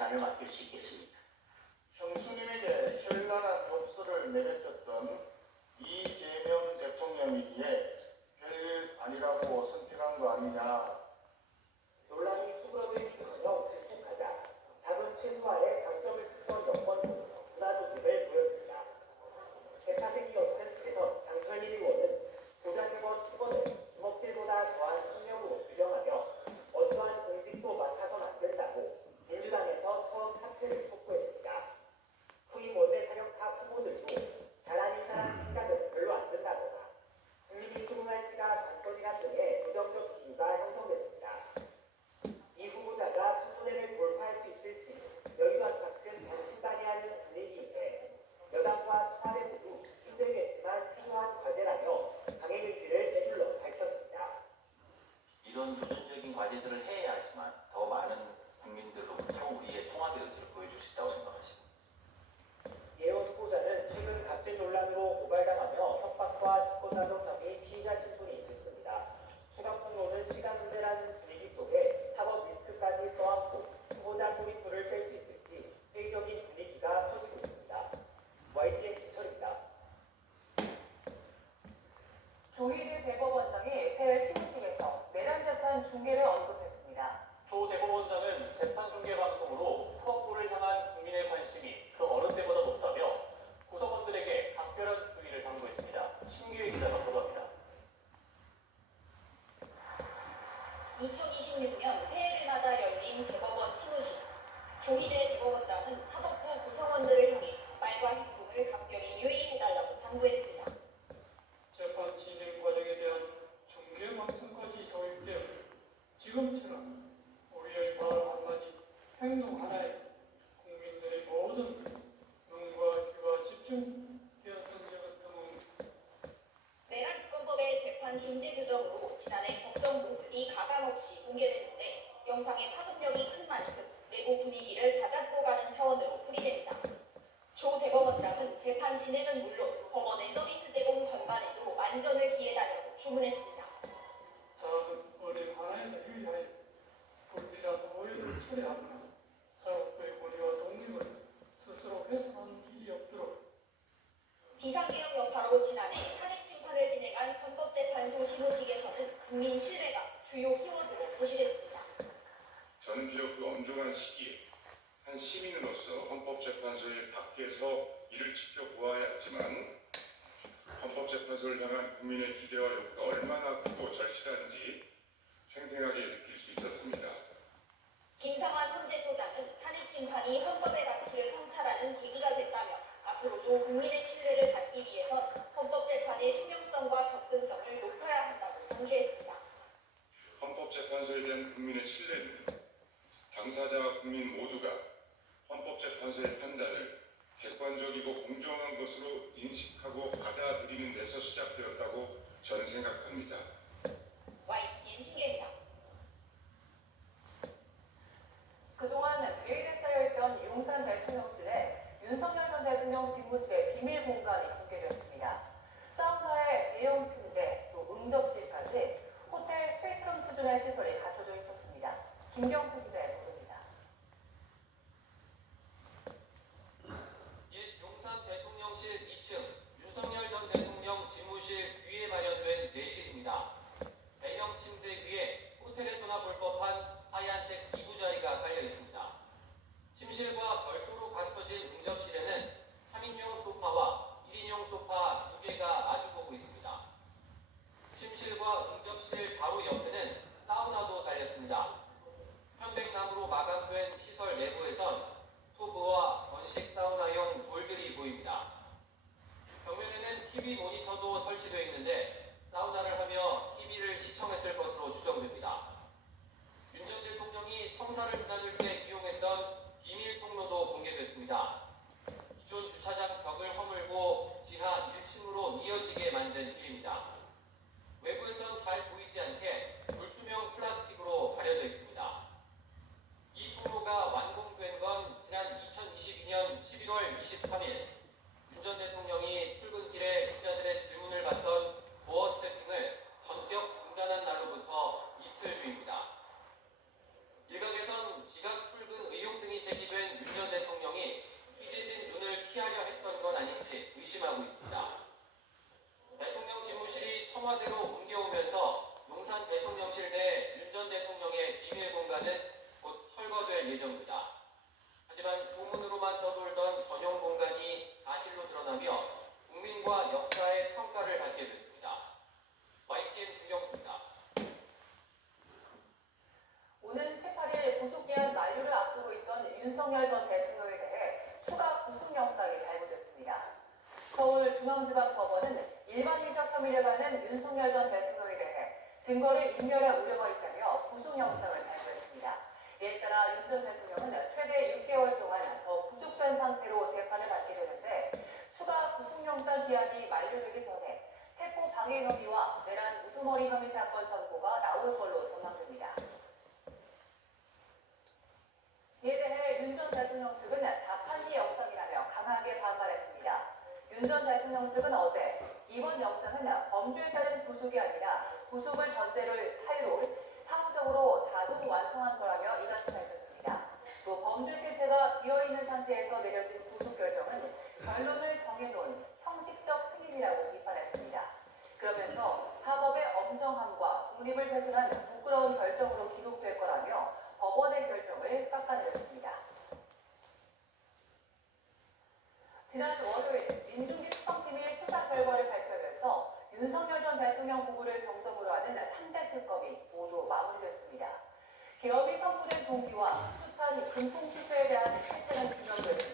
예산을 맡길 수 있겠습니까? 형수님에게 현란한 욕설을 내뱉었던 이재명 대통령이기에 별일 아니라고 선택한 거 아니냐. 논란이 수그러들기커녕 질투하자 자본 최소화에 강점을 찾던 여권도 분화 조짐을 보였습니다. 대파생이었던 재선 장철민 의원은 보좌직원 후보는 주먹질보다 더한 폭력으로 규정하며 어떠한 공직도 맡아선 안 된다고 민주당에서 처음 사퇴를 촉구했습니다. 후임 원내사령탑 후보들도 잘한 인사란 생각은 별로 안 든다거나 국민이 수긍할지가 관건이라 등의 부정적 기류가 형성됐습니다. 이 후보자가 청문회를 돌파할 수 있을지 여의도 안팎은 반신반의하는 분위기인데 여당과 청와대 모두 힘들겠지만 필요한 과제라며 강행 의지를 애둘러 밝혔습니다. 이런 도전적인 과제들을 해야 하지만 더 많은 국민들로부터 우리의 통합의 의지를 보여줄 수 있다고 생각하십니다. 예원 후보자는 최근 갑질 논란으로 고발당하며 협박과 직권남용 혐의 피의자 신분이 됐습니다. 추가 폭로는 시간 문제라는 분위기 속에 사법 리스크까지 떠안고 후보자 꼬리표를 뺄 수 있을지 회의적인 분위기가 퍼지고 있습니다. YTN 김철입니다. 조희대 대법원장이 새해 시무식에서 내란 재판 중계를 언급했습니다. 조 대법원장은 재판 중계 방송으로 사법부를 향한 국민의 관심이 그 어느 때보다 높다며 구성원들에게 각별한 주의를 당부했습니다. 신규희 기자가 보도합니다. 2026년 새해를 맞아 열린 대법원 시무식. 조희대 대법원장은 사법부 구성원들을 향해 말과 행동을 각별히 유의해달라고 당부했습니다. 재판 진행 과정에 대한 중계 방송까지 도입되어 지금처럼 우리의 말 한마디, 행동 하나에 국민들의 모든 눈과 귀가 집중되었던 적은 드뭅니다. 내란 특검법의 재판 중대 규정으로 지난해 법정 모습이 가감없이 공개됐는데 영상의 파급력이 큰 만큼 내부 분위기를 다잡고 가는 차원으로 풀이됩니다. 조 대법원장은 재판 진행은 물론 법원의 서비스 제공 전반에도 만전을 기해달라고 주문했습니다. 작은 어린 하나에도 유의하여 불필요한 오해를 초래하거나 사법부의 권위와 독립을 스스로 훼손하는 일이 없도록 비상계엄 여파로 지난해 탄핵 심판을 진행한 헌법재판소 시무식에서는 국민 신뢰가 주요 키워드로 제시됐습니다. 저는 비록 그 엄중한 시기에 한 시민으로서 헌법재판소의 밖에서 이를 지켜보아야 했지만 헌법재판소를 향한 국민의 기대와 욕구가 얼마나 크고 절실한지 생생하게 느낄 수 있었습니다. 김상환 헌재소장은 탄핵 심판이 헌법의 가치를 성찰하는 계기가 됐다며 앞으로도 국민의 신뢰를 받기 위해선 헌법재판의 투명성과 접근성을 높여야 한다고 강조했습니다. 헌법재판소에 대한 국민의 신뢰는 당사자와 국민 모두가 헌법재판소의 판단을 객관적이고 공정한 것으로 인식하고 받아들이는 데서 시작되었다고 저는 생각합니다. YTN 신기입니다. 그동안 베일에 쌓여있던 용산 대통령실에 윤석열 전 대통령 집무실의 비밀 공간이 공개되었습니다. 사우나에 대형 침대, 또 응접실까지 호텔 스위트룸 수준의 시설이 갖춰져 있었습니다. 김경수 기자의 보도입니다. 옛 용산 대통령실 2층 윤석열 전 대통령 집무실 뒤에 마련된 내실입니다. 대형 침대 위에 호텔에서나 볼 법한 하얀색 이부자리가 깔려 있습니다. 침실과 별도로 갖춰진 응접실에는 3인용 소파와 1인용 소파 2개가 마주보고 있습니다. 침실과 응접실 바로 옆에는 사우나도 달렸습니다. 편백나무로 마감된 시설 내부에선 스토브와 건식 사우나용 볼들이 보입니다. 벽면에는 TV 모니터도 설치되어 있는데 사우나를 하며 TV를 시청했을 것으로 추정됩니다. 윤 전 대통령이 청사를 드나들 때 이용했던 비밀 통로도 공개됐습니다. 기존 주차장 벽을 허물고 지하 1층으로 이어지게 만든 길입니다. 외부에선 잘 보이지 않게 불투명 플라스틱으로 가려져 있습니다. 이 통로가 완공된 건 지난 2022년 11월 23일 윤 전 대통령이 출근길에 기자들의 질문을 받던 도어 스태핑을 전격 중단한 날로부터 이틀 뒤입니다. 일각에선 지각 출근 의혹 등이 제기돼 구속영장이 발부됐습니다. 서울중앙지방법원은 일반인적 혐의를 받는 윤석열 전 대통령에 대해 증거를 인멸할 우려가 있다며 구속영장을 발부했습니다. 이에 따라 윤 전 대통령은 최대 6개월 동안 더 구속된 상태로 재판을 받게 되는데 추가 구속영장 기한이 만료되기 전에 체포 방해 혐의와 내란 우두머리 혐의 사건 선고가 나올 걸로 전망됩니다. 이에 대해 윤 전 대통령 측은 자판기 영장이라며 강하게 반발했습니다. 윤 전 대통령 측은 어제 이번 영장은 범죄에 따른 구속이 아니라 구속을 전제로 사유를 상호적으로 자동 완성한 거라며 이같이 밝혔습니다. 또 범죄 실체가 비어있는 상태에서 내려진 구속 결정은 결론을 정해놓은 형식적 승인이라고 비판했습니다. 그러면서 사법의 엄정함과 독립을 훼손한 부끄러운 결정으로 기록될 거라며 법원의 결정을 깎아내렸습니다. 지난 월요일 민중기 특검팀이 수사 결과를 발표하면서 윤석열 전 대통령 보고를 정점으로 하는 3대 특검이 모두 마무리됐습니다. 계엄이 선포된 동기와 숱한 금품 수수에 대한 실체는 규명됐고